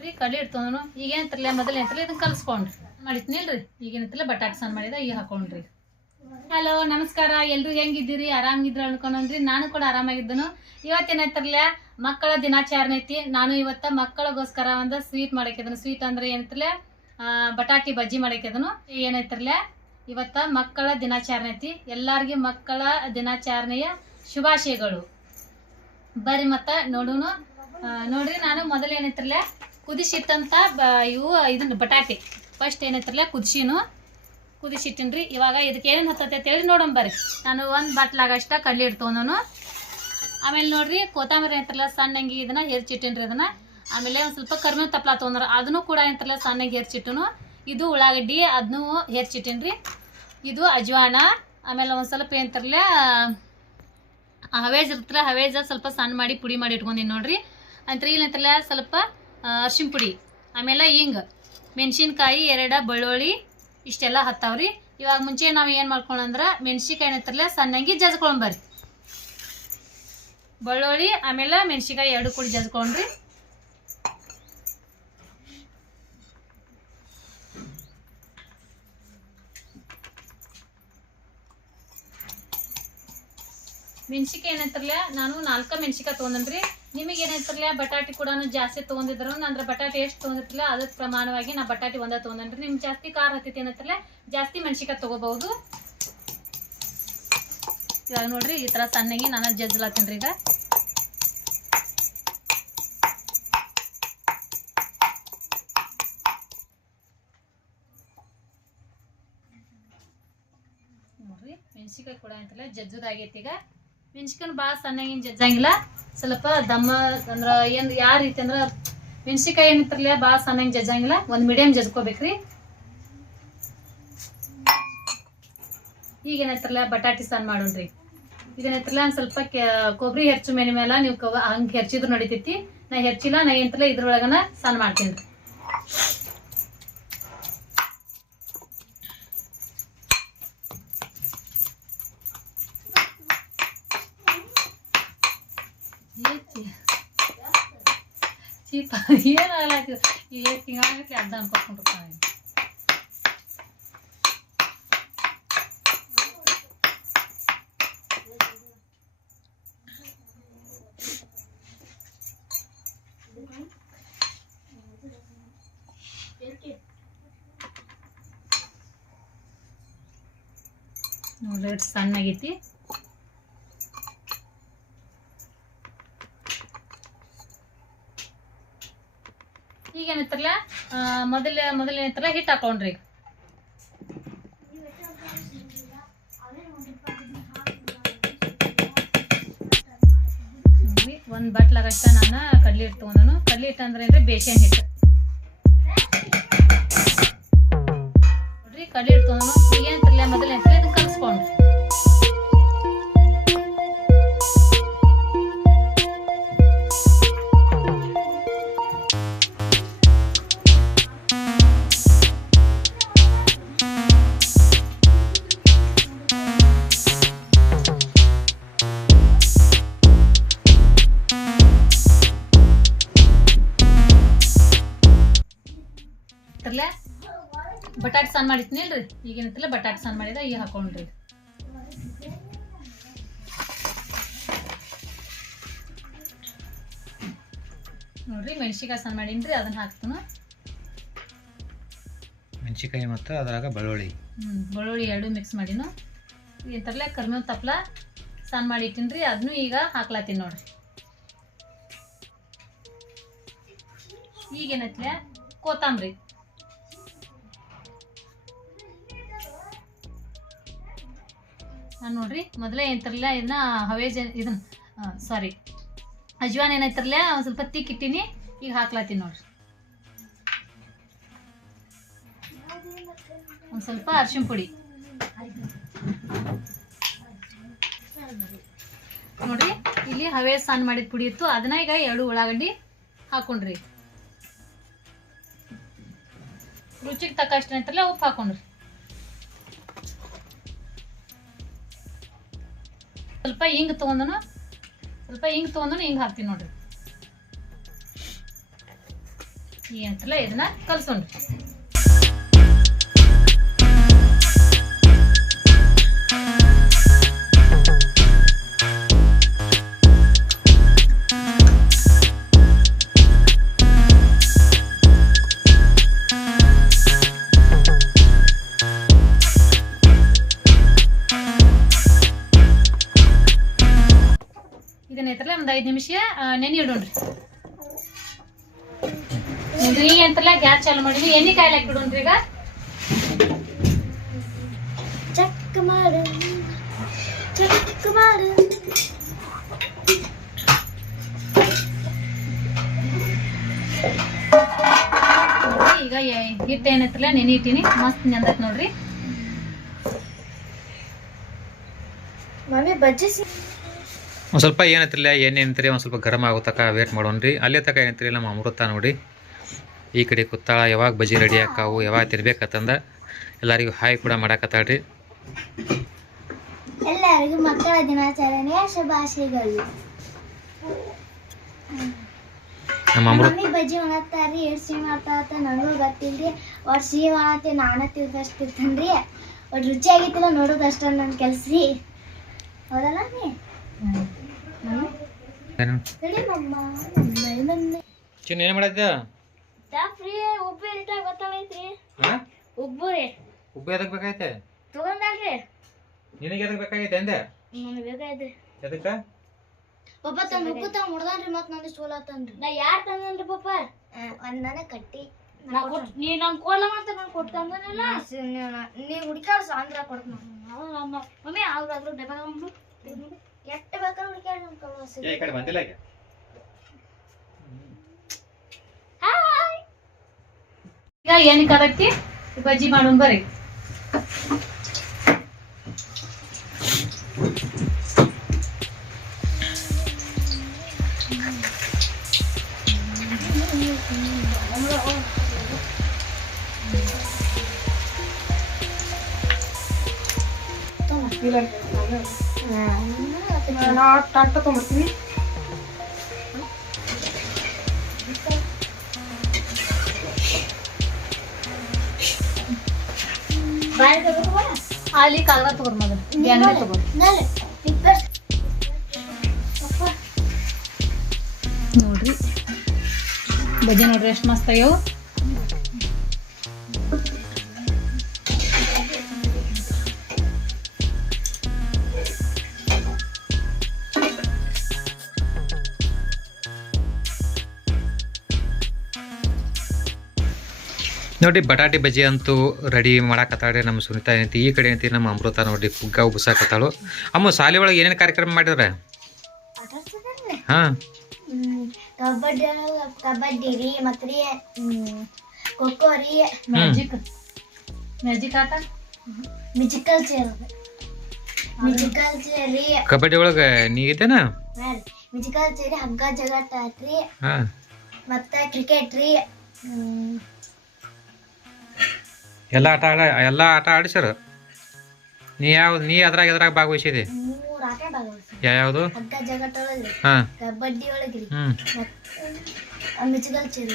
ನೋಡ್ರಿ ಕಡ್ಲಿ ಇಡ್ತಂದನು ಈಗ ಏನಂತಾರಲ್ಲ ಮೊದಲು ಏನಂತಾರಲ್ಲ ಇದನ್ನ ಕಲ್ಸ್ಕೊಂಡ್ರಿ ಮಾಡಿದ್ನಿಲ್ರಿ ಈಗ ಏನಂತಾರಲ್ಲ ಬಟಾಟೆ ಸಾರು ಮಾಡಿದ ಈಗ ಹಾಕೊಂಡ್ರಿ. ಹಲೋ ನಮಸ್ಕಾರ, ಎಲ್ರು ಹೆಂಗಿದ್ದೀರಿ? ಆರಾಮಿದ್ರು ಅನ್ಕೊಂಡ್ರಿ. ನಾನು ಕೂಡ ಆರಾಮಾಗಿದ್ದನು. ಇವತ್ತೇನಂತಾರಲ್ಲ ಮಕ್ಕಳ ದಿನಾಚರಣೆ ಐತಿ. ನಾನು ಇವತ್ತ ಮಕ್ಕಳಿಗೋಸ್ಕರ ಒಂದು ಸ್ವೀಟ್ ಮಾಡಾಕಿದನು. ಸ್ವೀಟ್ ಅಂದ್ರೆ ಏನಂತಾರಲ್ಲ ಬಟಾಟಿ ಬಜ್ಜಿ ಮಾಡಾಕಿದನು. ಏನೈತ್ರಲ್ಲ ಇವತ್ತ ಮಕ್ಕಳ ದಿನಾಚರಣೆ ಐತಿ. ಎಲ್ಲಾರ್ಗಿ ಮಕ್ಕಳ ದಿನಾಚರಣೆಯ ಶುಭಾಶಯಗಳು. ಬರ್ರಿ ಮತ್ತ ನೋಡುನು. ನೋಡ್ರಿ ನಾನು ಮೊದಲು ಏನೈತ್ರಲ್ಲ ಕುದಿಸಿಟ್ಟಂತ ಇದನ್ನ ಬಟಾಟೆ ಫಸ್ಟ್ ಏನೈತ್ರಲ್ಲ ಕುದಿಸಿಟ್ಟಿನ್ರಿ. ಇವಾಗ ಇದಕ್ಕೆ ಏನೇನು ಹತ್ತೈತೆ ಅಂತೇಳಿ ನೋಡೋಣ ಬರ್ರಿ. ನಾನು ಒಂದು ಬಟ್ಲಾಗಷ್ಟ ಕಡ್ಲಿ ಇಡ್ತೊಂದನು. ಆಮೇಲೆ ನೋಡ್ರಿ ಕೊತ್ತಂಬರಿ ಏನಂತಾರಲ್ಲ ಸಣ್ಣಂಗಿ ಇದನ್ನ ಹೆರ್ಚಿಟ್ಟಿನ್ರಿ. ಅದನ್ನ ಆಮೇಲೆ ಒಂದು ಸ್ವಲ್ಪ ಕರ್ಬೇವಿನ ತಪ್ಪಲ ತೊಗೊಂಡ್ರ ಅದನ್ನು ಕೂಡ ಏನಂತಾರಲ್ಲ ಸಣ್ಣಂಗಿ ಹೆರ್ಚಿಟ್ಟನು. ಇದು ಉಳ್ಳಾಗಡ್ಡಿ ಅದನ್ನು ಹೆರ್ಚಿಟ್ಟಿನ್ರಿ. ಇದು ಅಜ್ವಾನ. ಆಮೇಲೆ ಒಂದು ಸ್ವಲ್ಪ ಏನಂತಾರಲ್ಲ ಹವೇಜ್ ಇರ್ತಾರ, ಹವೇಜ ಸ್ವಲ್ಪ ಸಣ್ಣ ಮಾಡಿ ಪುಡಿ ಮಾಡಿ ಇಟ್ಕೊಂಡಿನಿ ನೋಡ್ರಿ. ಅಂತ ಏನಂತಾರಲ್ಲ ಸ್ವಲ್ಪ ಅರ್ಶಿನ ಪುಡಿ, ಆಮೇಲೆ ಹಿಂಗೆ ಮೆಣಸಿನ್ಕಾಯಿ 2 ಬೆಳ್ಳುಳ್ಳಿ ಇಷ್ಟೆಲ್ಲ ಹತ್ತಾವ್ರಿ. ಇವಾಗ ಮುಂಚೆ ನಾವು ಏನು ಮಾಡ್ಕೊಳ್ಳಂದ್ರೆ ಮೆಣಸಿನ್ಕಾಯಿ ಏನಂತಾರಲ್ಲ ಸಣ್ಣಂಗಿ ಜಜ್ಕೊಂಬರ್ರಿ. ಬೆಳ್ಳುಳ್ಳಿ ಆಮೇಲೆ ಮೆಣಸಿನ್ಕಾಯಿ 2 ಕೂಡಿ ಜಜ್ಕೊಂಡ್ರಿ. ಮೆಣಸಿನ್ಕಾಯಿ ಏನಂತಾರಲ್ಲ ನಾನು 4 ಮೆಣಸಿನ್ಕಾಯಿ ತೊಗೊಂಡ್ರಿ. ನಿಮಗೆ ಏನಂತಾರಲ್ಲ ಬಟಾಟೆ ಕೂಡ ಜಾಸ್ತಿ ತೊಗೊಂಡಿದ್ರು ಅಂದ್ರೆ ಬಟಾಟೆ ಎಷ್ಟು ತೊಗೊಂಡಿರ್ತಿಲ್ಲ ಅದಕ್ಕೆ ಪ್ರಮಾಣವಾಗಿ ನಾ ಬಟಾಟೆ ಒಂದ ತೊಗೊಂಡ್ರಿ. ನಿಮ್ಗೆ ಜಾಸ್ತಿ ಖಾರ ಹತ್ತೈತಿ ಏನಂತಾರಲ್ಲ ಜಾಸ್ತಿ ಮೆಣಸಿನ್ಕಾಯಿ ತೊಗೋಬಹುದು. ಇವಾಗ ನೋಡ್ರಿ ಈ ಥರ ಸಣ್ಣಗೆ ನಾನು ಜಜ್ಲಾತೀನಿ ಈಗ. ನೋಡ್ರಿ ಮೆಣಸಿನ್ಕಾಯಿ ಕೂಡ ಅಂತಲ್ಲ ಜಜ್ಜುದಾಗೈತಿ. ಈಗ ಮೆಣಸಿನ್ಕಾಯಿ ಭಾಳ ಸಣ್ಣಗೇನು ಜಜ್ಜಂಗಿಲ್ಲ, ಸ್ವಲ್ಪ ದಮ್ಮ ಅಂದ್ರೆ ಏನು ಯಾವ ರೀತಿ ಅಂದ್ರೆ ಮೆಣಸಿನ್ಕಾಯಿ ಏನಿರ್ತಿರ್ಲಿಲ್ಲ ಭಾಳ ಸಣ್ಣಗೆ ಜಜ್ಜಂಗಿಲ್ಲ, ಒಂದು ಮೀಡಿಯಮ್ ಜಜ್ಕೋಬೇಕ್ರಿ. ಈಗ ಏನಾಯ್ತಿರಲ್ಲ ಬಟಾಟಿ ಸಾರು ಮಾಡೋಣ್ರಿ. ಈಗ ಏನಾಯ್ತಿರಲ್ಲ ಒಂದು ಸ್ವಲ್ಪ ಕೊಬ್ಬರಿ ಹೆಚ್ಚು ಮೇಲೆ ಮೇಲೆ ನೀವು ಹಂಗೆ ಹೆಚ್ಚಿದ್ರು ನಡಿತೈತಿ. ನಾ ಹೆಚ್ಚಿಲ್ಲ, ನಾ ಏನಂತಿಲ್ಲ ಇದ್ರೊಳಗನ ಸಾರು ಮಾಡ್ತೀನಿ ರೀ. ಚೀಪ ಏನಾಗಲಾಗ್ತದೆ ಹಿಂಗಾಗಲಿ ಅರ್ಧ ಅನ್ಕೊಟ್ಕೊಂಡಿರ್ತಾನೆ. ನೋಡ್ರಿ ಎಷ್ಟು ಸಣ್ಣಗೈತಿ. ಈಗ ಏನಂತಾರಲ್ಲ ಮೊದಲು ಏನಂತಾರಲ್ಲ ಹಿಟ್ಟು ಹಾಕೊಂಡ್ರಿ. ನೋಡ್ರಿ ಒಂದು ಬಟ್ಲಾಗಷ್ಟ ನಾನು ಕಡ್ಲಿ ಹಿಟ್ಟು ತೊಗೊಂಡನು. ಕಡ್ಲಿ ಹಿಟ್ಟು ಅಂದ್ರೆ ಏನ್ರಿ ಬೇಸನ್ ಹಿಟ್ಟು. ನೋಡ್ರಿ ಕಡ್ಲಿ ಹಿಟ್ಟು ತೊಗೊಂಡನು. ಈಗ ಏನಂತಾರಲ್ಲ ಮೊದಲು ಏನಂತಾರಲ್ಲ ಇದನ್ನ ಕಲ್ಸ್ಕೊಂಡ್ರಿ. ಬಟಾಟೆ ಸಾರು ಮಾಡಿದ್ನಿಲ್ರಿ, ಈಗೇನಂತಿಲ್ಲ ಬಟಾಟೆ ಸಾರು ಮಾಡಿದ ಈಗ ಹಾಕೊಂಡ್ರಿ. ನೋಡ್ರಿ ಮೆಣಸಿನ್ಕಾಯಿ ಸಾರು ಮಾಡೀನ್ರಿ, ಅದನ್ನ ಹಾಕ್ತನು. ಮೆಣಸಿನ್ಕಾಯಿ ಮತ್ತು ಅದ್ರಾಗ ಬೆಳ್ಳುಳ್ಳಿ ಬೆಳ್ಳುಳ್ಳಿ 2 ಮಿಕ್ಸ್ ಮಾಡಿನು. ಎಂತಾರಲ್ಲ ಕರ್ಬೇವಿನ ತಪ್ಪಲ ಸಾರು ಮಾಡಿ ಇಟ್ಟಿನ್ರಿ, ಅದನ್ನು ಈಗ ಹಾಕ್ಲಾತೀನಿ ನೋಡ್ರಿ. ಈಗೇನೈತ್ಲೆ ಕೊತ್ತಂಬರಿ, ನಾನು ನೋಡ್ರಿ ಮೊದಲೇ ಏನಂತಾರಲ್ಲ ಇದನ್ನ ಹವೇಜ್ ಇದನ್ನ ಸಾರಿ ಅಜ್ವಾನ್ ಏನೈತಿರಲ್ಲ ಒಂದು ಸ್ವಲ್ಪ ತಿಕ್ಕಿಟ್ಟಿನಿ, ಈಗ ಹಾಕ್ಲಾತೀನಿ ನೋಡ್ರಿ. ಒಂದು ಸ್ವಲ್ಪ ಅರಿಶಿನ ಪುಡಿ ನೋಡ್ರಿ. ಇಲ್ಲಿ ಹವೇಜ್ ಸಾನ್ ಮಾಡಿದ ಪುಡಿ ಇತ್ತು, ಅದನ್ನ ಈಗ 2 ಉಳ್ಳಾಗಡ್ಡಿ ಹಾಕೊಂಡ್ರಿ. ರುಚಿಗೆ ತಕ್ಕಷ್ಟು ಏನಂತಾರಲ್ಲ ಉಪ್ಪು ಹಾಕೊಂಡ್ರಿ. ಸ್ವಲ್ಪ ಹಿಂಗೆ ತೊಗೊಂಡನು ಹಿಂಗೆ ಹಾಕ್ತೀನಿ ನೋಡ್ರಿ. ಈಗ ಅಂತಲ್ಲ ಇದನ್ನ ಕಲ್ಸೋಣ. ಇದನ್ನ ಐತ್ರಲ್ಲ ಒಂದು 5 ನಿಮಿಷ ನೆನೆ ಇಡೋಣ್ರಿ. ನೋಡ್ರಿ ಈಗ ಅಂತಲ್ಲ ಗ್ಯಾಸ್ ಚಾಲು ಮಾಡಿದ್ವಿ, ಎಣ್ಣೆ ಕಾಯ್ಲಾಕ್ ಬಿಡೋಣ್ರಿ. ಈಗ ಚಕ್ ಮಾಡು ಚಕ್ ಮಾಡು. ಈಗ ಹಿಟ್ಟು ಏನೈತ್ರಲ್ಲ ನೆನೆ ಇಟ್ಟಿನಿ, ಮಸ್ತ್ ನೆಂದತ್ ನೋಡ್ರಿ. ಮಮ್ಮಿ ಬಜ್ಜಿ ಒಂದು ಸ್ವಲ್ಪ ಏನೈತಿಲ್ಲ ಎಣ್ಣೆ ಏನಂತೀರಿ ಒಂದು ಸ್ವಲ್ಪ ಗರಂ ಆಗೋ ತಕ ವೇಟ್ ಮಾಡೋಣ್ರಿ. ಅಲ್ಲೇ ತಕ ಏನಂತೀರಿ ನಮ್ಮ ಅಮೃತ ನೋಡಿ ಈ ಕಡೆ ಕೂತಾಳ, ಯಾವಾಗ ಬಜ್ಜಿ ರೆಡಿ ಆಕಾವು ಯಾವಾಗ ತಿರ್ಬೇಕಂದ ಎಲ್ಲರಿಗೂ ಹಾಯ್ ಕೂಡ ಮಾಡಾಕತ್ತಾಳ್ರಿ. ಎಲ್ಲರಿಗೂ ಮಕ್ಕಳ ದಿನಾಚರಣೆಯ ಶುಭಾಶಯಗಳು. ನಮ್ಮ ಅಮೃತ ಮಮ್ಮಿ ಬಜ್ಜಿ ಮಾಡತ್ತಾರ್ರಿ, ಎಷ್ಟು ಸಿಹಿ ಮಾಡ್ತಾರತ್ತ ನನಗೂ ಗೊತ್ತಿಲ್ರಿ. ಒಟ್ಟು ಸಿಹಿ ಮಾಡತ್ತೆ ನಾನ ತಿಳ್ದಷ್ಟು ಇರ್ತನ್ರಿ, ಒಟ್ಟು ರುಚಿ ಆಗಿತ್ತಿಲ್ಲ ನೋಡೋದಷ್ಟ ನನ್ನ ಕೆಲ್ಸ ರೀ. ಹೌದಲ್ಲ ನೀ ಚಿನ್ನ ಏನು ಮಾಡತ್ತ ಫ್ರೀ ಉಪ್ಪು ಇಟ್ಟ ಗೊತ್ತಾಗೈತ್ರಿ. ಉಪ್ಪು ರೀ ಉಪ್ಪು ಎದಕ್ಕೆ ಬೇಕಾಯ್ತೆ? ತಗೊಂಡಲ್ರಿ ನಿನಗೆ ಎದಕ್ಕೆ ಬೇಕಾಗೈತೆ ಅಂದೆ? ನನಗೆ ಬೇಕಾಯ್ತ್ರಿ. ಎದಕ್ಕೆ ಪಪ್ಪ ತನ್ನ ಉಪ್ಪು ತಗೊಂಡ್ ಮುಡ್ದಾನ್ರಿ, ಮತ್ ನಂದು ಸೋಲ ತಂದ್ರಿ. ನಾ ಯಾರು ತಂದನ್ರಿ ಪಪ್ಪ? ಒಂದ್ ನನಗೆ ಕಟ್ಟಿ ನೀ ನನ್ ಕೋಲ ಅಂತ ನಾನು ಕೊಟ್ಟು ತಂದನಲ್ಲ. ನೀ ಹುಡುಕಾಡ ಸಾಂದ್ರ ಕೊಡ್ತ ಮಮ್ಮಿ ಅವ್ರಾದ್ರು ಡಬ್ಬ ಎಷ್ಟ ಬೇಕಾದ್ರೆ ಹುಡುಕಾಡ ನಮ್ ಕಳ್ಸಿ. ಈ ಕಡೆ ಬಂದಿಲ್ಲ ಈಗ ಈಗ ಏನಕ್ಕೆ ಅದಕ್ಕೆ ಬಜ್ಜಿ ಮಾಡೋಣ ಬರ್ರಿ. ಟಾಟ ತೊಗೊಂಡ್ಬರ್ತೀನಿ. ಅಲ್ಲಿ ಕಾಗದ ತಗೋರ್ ಮಗ ಎಣ್ಣೆ ತಗೋರಿ ನೋಡ್ರಿ. ಬಜ್ಜಿ ನೋಡ್ರಿ ಎಷ್ಟು ಮಸ್ತ್ ಆಗ್ಯಾವ. ನೋಡಿರಿ ಬಟಾಟೆ ಬಜ್ಜಿ ಅಂತೂ ರೆಡಿ ಮಾಡಾಕತ್ತಾಳ್ರಿ ನಮ್ಮ ಸುನಿತಾ ಏನೈತಿ. ಈ ಕಡೆ ಏನೈತಿ ನಮ್ಮ ಅಮೃತ ನೋಡ್ರಿ ಪುಗ್ಗ ಉಬ್ಸಾಕತ್ತಾಳು. ಅಮ್ಮ ಶಾಲೆ ಒಳಗೆ ಏನೇನು ಕಾರ್ಯಕ್ರಮ ಮಾಡಿದ್ರೆ? ಹಾಂ ಕಬಡ್ಡಿ ರೀ, ಮತ್ರಿ ಖೋಖೋ ರೀ, ಮ್ಯಾಜಿಕ್ ಆಟ, ಮ್ಯೂಸಿಕಲ್ ಚೇರ್ ರೀ. ಕಬಡ್ಡಿ ಒಳಗೆ ನೀ ಇದ್ದೇನ? ಮ್ಯೂಸಿಕಲ್ ಚೇರಿ, ಹಗ್ಗ ಜಗಾಟ ಆಟ್ರಿ, ಹಾಂ ಮತ್ತ ಕ್ರಿಕೆಟ್ ರೀ. ಎಲ್ಲ ಆಟ ಆಡಿಸ್ಯಾರ. ನೀ ಅದ್ರಾಗ ಭಾಗವಹಿಸಿದೆ? 3 ಆಟ ಭಾಗವಹಿಸಿ. ಯಾವ್ದು? ಹಗ್ಗ ಜಗಾಟ ಒಳಗ್ರಿ, ಹಾಂ ಕಬಡ್ಡಿ ಒಳಗ್ರಿ, ಮತ್ತ ಮ್ಯೂಸಿಕಲ್ ಚೇರ್.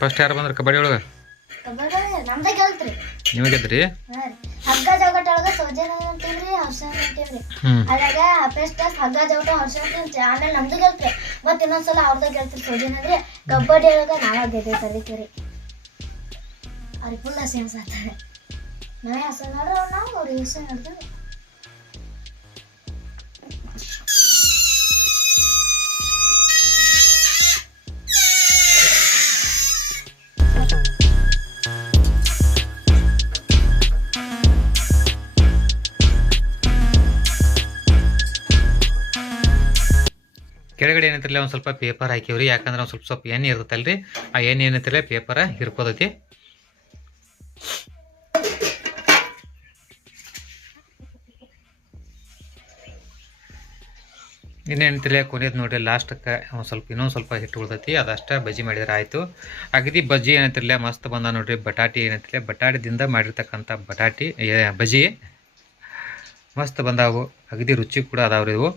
ಫಸ್ಟ್ ಯಾರು ಬಂದ್ರೆ ಕಬಡ್ಡಿ ಒಳಗೆ? ಕಬಡ್ಡಿ ನಮ್ದೇ ಗೆಲ್ತ್ರಿ. ನೀವು ಗೆದ್ರಿ? ಹಗ್ಗ ಜಗಾಟ ಒಳಗ ಸೌಜನ್ಯ ಅಂತೀವ್ರಿ, ಹರ್ಷ ಅಂತೀವ್ರಿ. ಅದ್ರಾಗ ಫಸ್ಟ್ ಹಗ್ಗ ಜಗಾಟ ಹರ್ಷ ಅಂತೀವಿ, ಆಮೇಲೆ ನಮ್ದು ಗೆಲ್ತ್ರಿ. ಮತ್ ಇನ್ನೊಂದ್ಸಲ ಅವ್ರದ ಗೆಲ್ತ್ರಿ ಸೌಜನ್ಯ ರೀ. ಕಬಡ್ಡಿ ಒಳಗ ನಾವ ಗೆದ್ದೆ ಕಲಿತೀರಿ. ಅವ್ರಿಗೆ ಫುಲ್ ಹಸಿ ಹಸಾತಾರೆ. ನಾವೇ ಹಸ ನೋಡ್ರಿ, ನಾವು ಅವ್ರಿಗೆ ಹಸ ನೋಡ್ತೀವಿ. ಕೆಳಗಡೆ ಏನಂತಿರಲ್ಲ ಒಂದು ಸ್ವಲ್ಪ ಪೇಪರ್ ಹಾಕಿವ್ರಿ, ಯಾಕಂದ್ರೆ ಒಂದು ಸ್ವಲ್ಪ ಎಣ್ಣೆ ಇರ್ತೈತಲ್ರಿ, ಆ ಎಣ್ಣೆ ಏನಂತಿರಲ್ಲ ಪೇಪರ್ ಹಿರ್ಕೋದೈತಿ. ಇನ್ನೇನಂತಿಲ್ಲ ಕೊನೆಯದು ನೋಡ್ರಿ ಲಾಸ್ಟಕ್ಕೆ ಒಂದು ಸ್ವಲ್ಪ ಇನ್ನೊಂದು ಸ್ವಲ್ಪ ಹಿಟ್ಟು ಉಳ್ದೈತಿ, ಅದಷ್ಟೇ ಬಜ್ಜಿ ಮಾಡಿದ್ರೆ ಆಯಿತು. ಅಗದಿ ಬಜ್ಜಿ ಏನಂತಿರಲ್ಲ ಮಸ್ತ್ ಬಂದ ನೋಡ್ರಿ. ಬಟಾಟಿ ಏನಂತಿಲ್ಲ ಬಟಾಟಿದಿಂದ ಮಾಡಿರ್ತಕ್ಕಂಥ ಬಜ್ಜಿ ಮಸ್ತ್ ಬಂದಾವು, ಅಗದಿ ರುಚಿ ಕೂಡ ಅದಾವ್ರಿ ಇವು.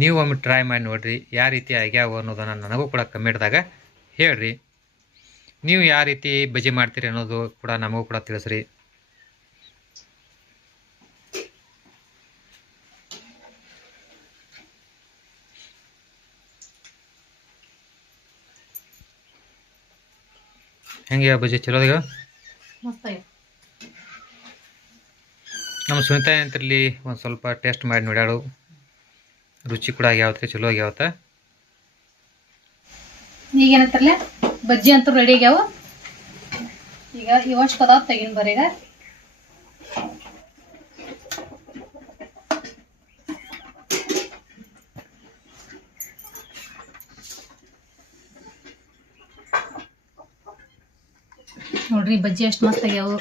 ನೀವು ಒಮ್ಮೆ ಟ್ರೈ ಮಾಡಿ ನೋಡಿರಿ ಯಾವ ರೀತಿ ಆಗ್ಯಾವ ಅನ್ನೋದನ್ನು ನನಗೂ ಕೂಡ ಕಮೆಂಟ್ದಾಗ ಹೇಳ್ರಿ. ನೀವು ಯಾವ ರೀತಿ ಬಜ್ಜಿ ಮಾಡ್ತೀರಿ ಅನ್ನೋದು ಕೂಡ ನಮಗೂ ಕೂಡ ತಿಳಿಸ್ರಿ. ಹೆಂಗೆ ಬಜ್ಜಿ ಚಲೋದಾಗ ಮಸ್ತ್ ಆಗಿದೆ. ನಮ್ಮ ಸುನಿತಾ ಅಂತರಲ್ಲಿ ಒಂದು ಸ್ವಲ್ಪ ಟೇಸ್ಟ್ ಮಾಡಿ ನೋಡ್ಯಾಳು, ರುಚಿ ಕೂಡ ಆಗ್ಯಾವತ್ತೆ, ಚಲೋ ಆಗ್ಯಾವತ್ತ. ಈಗ ಏನಂತಾರಲ್ಲ ಬಜ್ಜಿ ಅಂತೂ ರೆಡಿ ಆಗ್ಯಾವು. ಈಗ ಇವಷ್ಟು ಪದಾರ್ಥ ತೆಗಿನ್ ಬರ್ರಿ. ಈಗ ನೋಡ್ರಿ ಬಜ್ಜಿ ಎಷ್ಟು ಮಸ್ತ್ ಆಗ್ಯಾವು.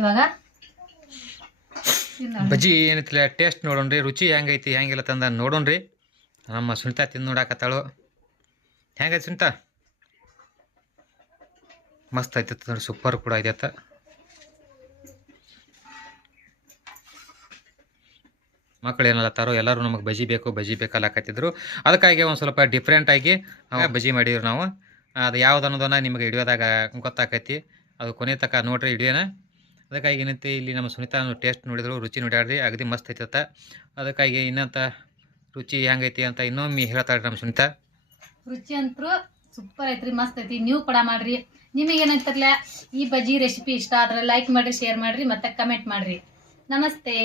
ಇವಾಗ ಬಜ್ಜಿ ಏನೈತಿಲ್ಲ ಟೇಸ್ಟ್ ನೋಡೋಣ್ರಿ, ರುಚಿ ಹೆಂಗೈತಿ ಹೆಂಗಿಲ್ಲ ತಂದ ನೋಡೋಣ್ರಿ. ನಮ್ಮ ಸುನಿತಾ ತಿಂದು ನೋಡಾಕತ್ತಾಳು. ಹೆಂಗೈತಿ ಸುನಿತಾ? ಮಸ್ತ್ ಐತತ್ ನೋಡಿ, ಸೂಪರ್ ಕೂಡ ಐತೆ. ಮಕ್ಕಳು ಏನಲ್ಲತ್ತಾರೋ ಎಲ್ಲರೂ ನಮಗೆ ಬಜ್ಜಿ ಬೇಕು ಅಲ್ಲಕತ್ತಿದ್ರು. ಅದಕ್ಕಾಗಿ ಒಂದು ಸ್ವಲ್ಪ ಡಿಫ್ರೆಂಟಾಗಿ ಬಜ್ಜಿ ಮಾಡಿದ್ರು ನಾವು. ಅದು ಯಾವ್ದು ಅನ್ನೋದನ್ನ ನಿಮಗೆ ಹಿಡಿಯೋದಾಗ ಗೊತ್ತಾಕೈತಿ. ಅದು ಕೊನೆ ತನಕ ನೋಡ್ರಿ ಹಿಡಿಯೋಣ. ಅದಕ್ಕಾಗಿ ಏನೈತಿ ಇಲ್ಲಿ ನಮ್ಮ ಸುನಿತಾ ಟೇಸ್ಟ್ ನೋಡಿದ್ರು, ರುಚಿ ನೋಡ್ಯಾಡ್ರಿ, ಅಗದಿ ಮಸ್ತ್ ಐತತ್ತ. ಅದಕ್ಕಾಗಿ ಇನ್ನಂತ ರುಚಿ ಹೆಂಗೈತಿ ಅಂತ ಇನ್ನೊಮ್ಮೆ ಹೇಳ್ತಾಳ್ರಿ ನಮ್ಮ ಸುನಿತಾ. ರುಚಿ ಅಂತೂ ಸೂಪರ್ ಐತ್ರಿ, ಮಸ್ತ್ ಐತಿ. ನೀವು ಕೂಡ ಮಾಡ್ರಿ. ನಿಮಗೇನಂತಾರಲ್ಲ ಈ ಬಜ್ಜಿ ರೆಸಿಪಿ ಇಷ್ಟ ಆದ್ರೆ ಲೈಕ್ ಮಾಡ್ರಿ, ಶೇರ್ ಮಾಡ್ರಿ, ಮತ್ತೆ ಕಮೆಂಟ್ ಮಾಡ್ರಿ. ನಮಸ್ತೆ.